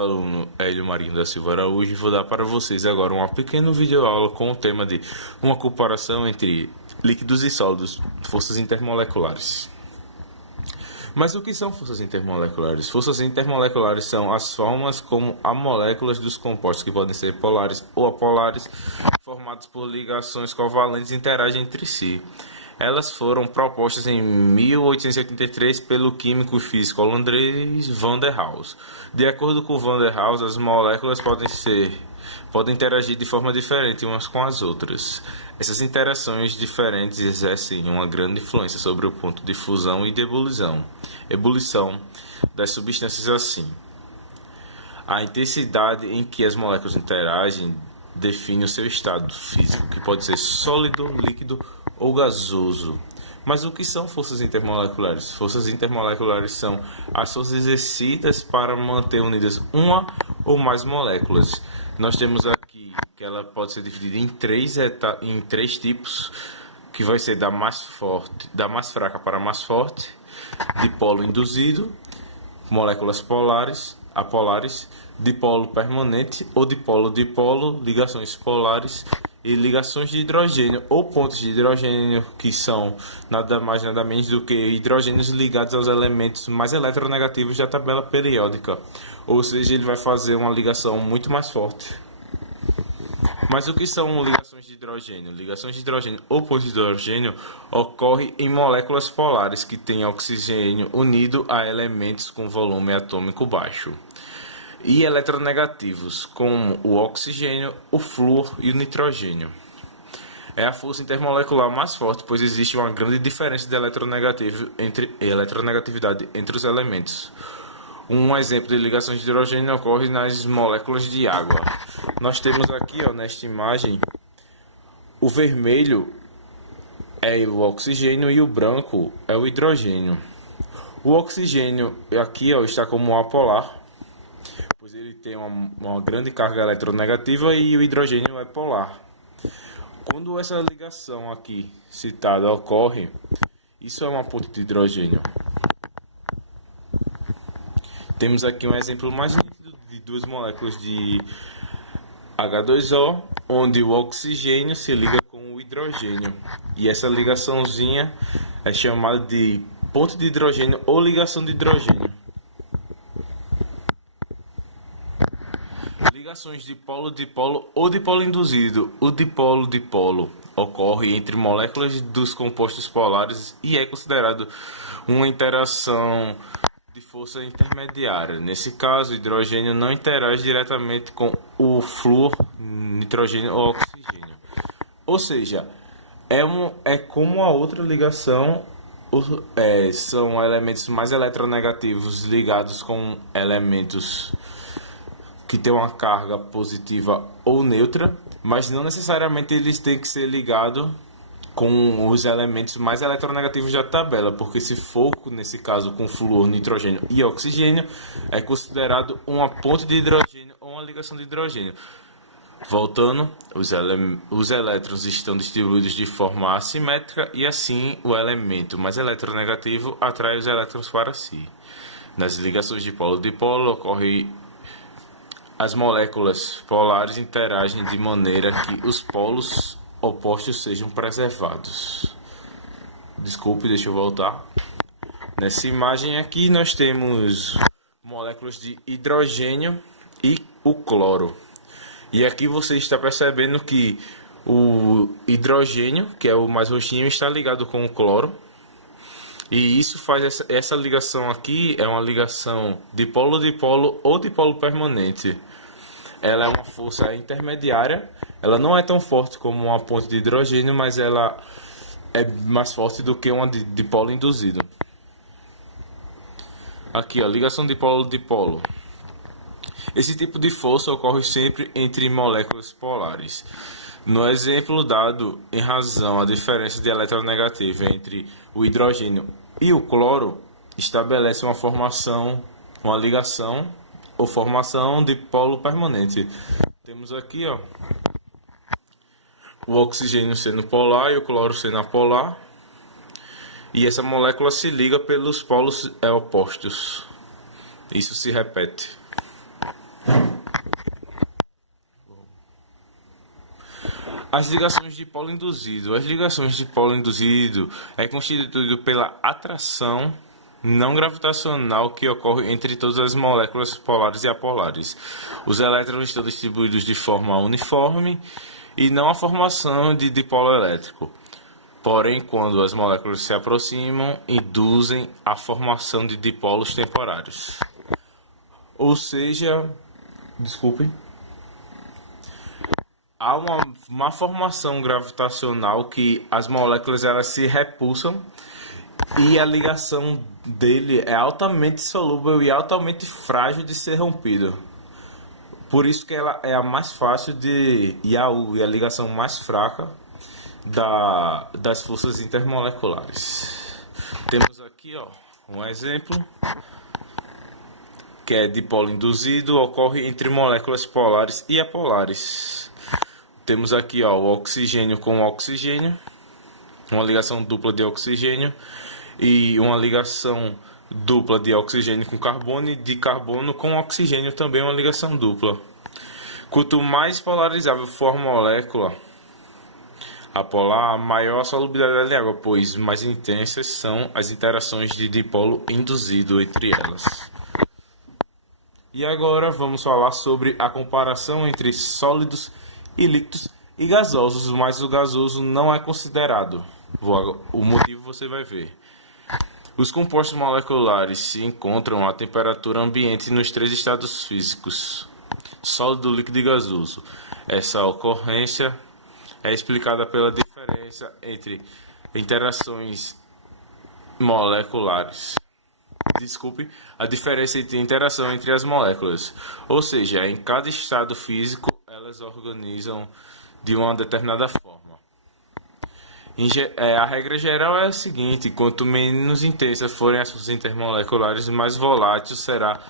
aluno Hélio Marinho da Silva Araújo e vou dar para vocês agora uma pequena videoaula com o tema de uma comparação entre líquidos e sólidos, forças intermoleculares. Mas o que são forças intermoleculares? Forças intermoleculares são as formas como as moléculas dos compostos, que podem ser polares ou apolares, formados por ligações covalentes, interagem entre si. Elas foram propostas em 1883 pelo químico e físico holandês Van der Waals. De acordo com Van der Waals, as moléculas podem interagir de forma diferente umas com as outras. Essas interações diferentes exercem uma grande influência sobre o ponto de fusão e de ebulição das substâncias assim. A intensidade em que as moléculas interagem define o seu estado físico, que pode ser sólido, líquido ou gasoso. Mas o que são forças intermoleculares? Forças intermoleculares são as forças exercidas para manter unidas uma ou mais moléculas. Nós temos aqui que ela pode ser dividida em três tipos, que vai ser da mais fraca para a mais forte, dipolo induzido, moléculas apolares, dipolo permanente ou dipolo-dipolo, ligações polares e ligações de hidrogênio ou pontos de hidrogênio, que são nada mais nada menos do que hidrogênios ligados aos elementos mais eletronegativos da tabela periódica, ou seja, ele vai fazer uma ligação muito mais forte. Mas o que são ligações de hidrogênio? Ligações de hidrogênio ou pontos de hidrogênio ocorrem em moléculas polares que têm oxigênio unido a elementos com volume atômico baixo e eletronegativos, como o oxigênio, o flúor e o nitrogênio. É a força intermolecular mais forte, pois existe uma grande diferença de eletronegatividade entre os elementos. Um exemplo de ligações de hidrogênio ocorre nas moléculas de água. Nós temos aqui, nesta imagem, o vermelho é o oxigênio e o branco é o hidrogênio. O oxigênio aqui está como apolar, pois ele tem uma grande carga eletronegativa, e o hidrogênio é polar. Quando essa ligação aqui citada ocorre, isso é uma ponte de hidrogênio. Temos aqui um exemplo mais nítido de duas moléculas de H2O, onde o oxigênio se liga com o hidrogênio. E essa ligaçãozinha é chamada de ponte de hidrogênio ou ligação de hidrogênio. Ligações de dipolo-dipolo ou dipolo induzido. O dipolo-dipolo ocorre entre moléculas dos compostos polares e é considerado uma interação de força intermediária. Nesse caso, o hidrogênio não interage diretamente com o flúor, nitrogênio ou oxigênio. Ou seja, é como a outra ligação, são elementos mais eletronegativos ligados com elementos que tem uma carga positiva ou neutra, mas não necessariamente eles têm que ser ligados com os elementos mais eletronegativos da tabela, porque se for, nesse caso, com flúor, nitrogênio e oxigênio, é considerado uma ponte de hidrogênio ou uma ligação de hidrogênio. Voltando, os elétrons estão distribuídos de forma assimétrica e assim o elemento mais eletronegativo atrai os elétrons para si. Nas ligações de polo-dipolo ocorre as moléculas polares interagem de maneira que os polos opostos sejam preservados. Desculpe, deixa eu voltar. Nessa imagem aqui nós temos moléculas de hidrogênio e o cloro. E aqui você está percebendo que o hidrogênio, que é o mais roxinho, está ligado com o cloro. E isso faz essa ligação aqui, é uma ligação dipolo-dipolo ou dipolo permanente. Ela é uma força intermediária, ela não é tão forte como uma ponte de hidrogênio, mas ela é mais forte do que uma de dipolo induzido. Aqui, ligação dipolo-dipolo. Esse tipo de força ocorre sempre entre moléculas polares. No exemplo dado, em razão à diferença de eletronegativa entre o hidrogênio e o cloro, estabelece uma ligação ou formação de polo permanente. Temos aqui, o oxigênio sendo polar e o cloro sendo apolar, e essa molécula se liga pelos polos opostos. Isso se repete. As ligações de dipolo induzido. As ligações de dipolo induzido é constituído pela atração não gravitacional que ocorre entre todas as moléculas polares e apolares. Os elétrons estão distribuídos de forma uniforme e não a formação de dipolo elétrico. Porém, quando as moléculas se aproximam, induzem a formação de dipolos temporários. Ou seja, desculpem, há uma formação gravitacional que as moléculas elas se repulsam e a ligação dele é altamente solúvel e altamente frágil de ser rompida. Por isso que ela é a mais fácil e a ligação mais fraca das forças intermoleculares. Temos aqui um exemplo que é dipolo induzido, ocorre entre moléculas polares e apolares. Temos aqui o oxigênio com oxigênio, uma ligação dupla de oxigênio, e uma ligação dupla de oxigênio com carbono e de carbono com oxigênio, também uma ligação dupla. Quanto mais polarizável for a molécula apolar, maior a solubilidade da água, pois mais intensas são as interações de dipolo induzido entre elas. E agora vamos falar sobre a comparação entre sólidos e líquidos e gasosos, mas o gasoso não é considerado. O motivo você vai ver. Os compostos moleculares se encontram a temperatura ambiente nos três estados físicos: sólido, líquido e gasoso. Essa ocorrência é explicada pela diferença entre interações moleculares. A diferença entre interação entre as moléculas. Ou seja, em cada estado físico, elas organizam de uma determinada forma. A regra geral é a seguinte: quanto menos intensas forem as forças intermoleculares, mais volátil será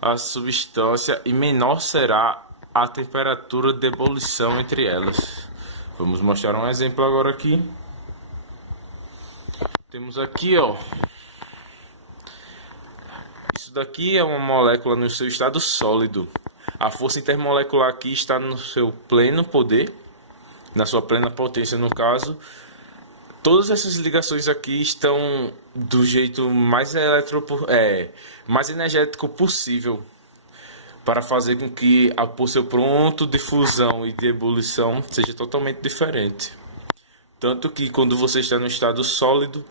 a substância e menor será a temperatura de ebulição entre elas. Vamos mostrar um exemplo agora aqui. Temos aqui, isso daqui é uma molécula no seu estado sólido. A força intermolecular aqui está no seu pleno poder, na sua plena potência no caso. Todas essas ligações aqui estão do jeito mais energético possível, para fazer com que o seu ponto de fusão e de ebulição seja totalmente diferente. Tanto que quando você está no estado sólido,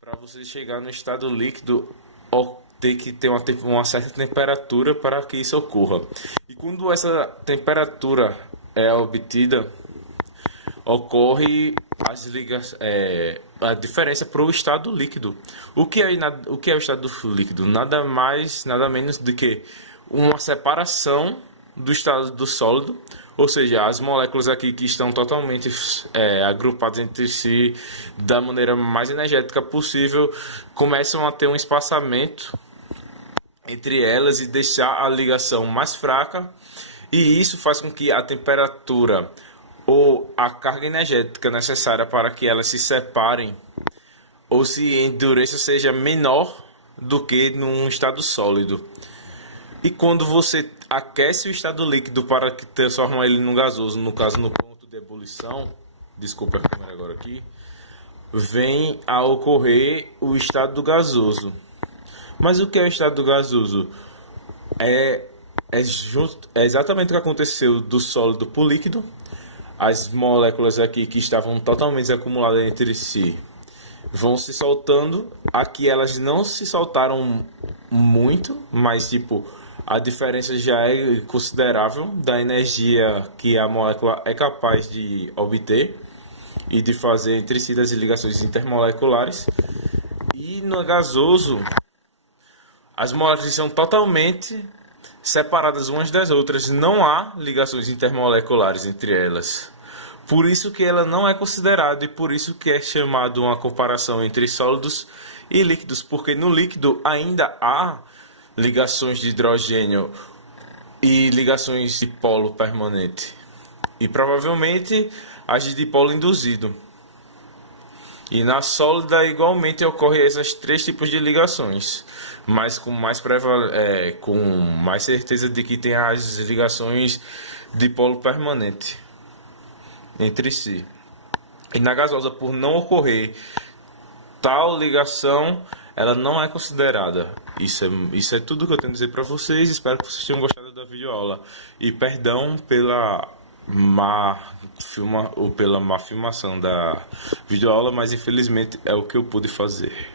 para você chegar no estado líquido, tem que ter uma certa temperatura para que isso ocorra. E quando essa temperatura é obtida, ocorre a diferença para o estado líquido. O que é o estado líquido? Nada mais, nada menos do que uma separação do estado do sólido, ou seja, as moléculas aqui que estão totalmente agrupadas entre si da maneira mais energética possível, começam a ter um espaçamento entre elas e deixar a ligação mais fraca, e isso faz com que a temperatura ou a carga energética necessária para que elas se separem ou se endureçam seja menor do que num estado sólido. E quando você aquece o estado líquido para transformar ele num gasoso, no caso no ponto de ebulição, desculpa a câmera agora aqui, vem a ocorrer o estado gasoso. Mas o que é o estado gasoso? É exatamente o que aconteceu do sólido para o líquido. As moléculas aqui que estavam totalmente acumuladas entre si vão se soltando. Aqui elas não se soltaram muito, mas a diferença já é considerável da energia que a molécula é capaz de obter e de fazer entre si das ligações intermoleculares. E no gasoso, as moléculas são totalmente separadas umas das outras, não há ligações intermoleculares entre elas. Por isso que ela não é considerada e por isso que é chamado uma comparação entre sólidos e líquidos, porque no líquido ainda há ligações de hidrogênio e ligações de dipolo permanente, e provavelmente as de dipolo induzido. E na sólida igualmente ocorrem esses três tipos de ligações, mas com mais certeza de que tem as ligações de dipolo permanente. entre si. E na gasosa, por não ocorrer tal ligação, ela não é considerada. Isso é tudo que eu tenho a dizer para vocês. Espero que vocês tenham gostado da videoaula. E perdão pela má filmação da videoaula, mas infelizmente é o que eu pude fazer.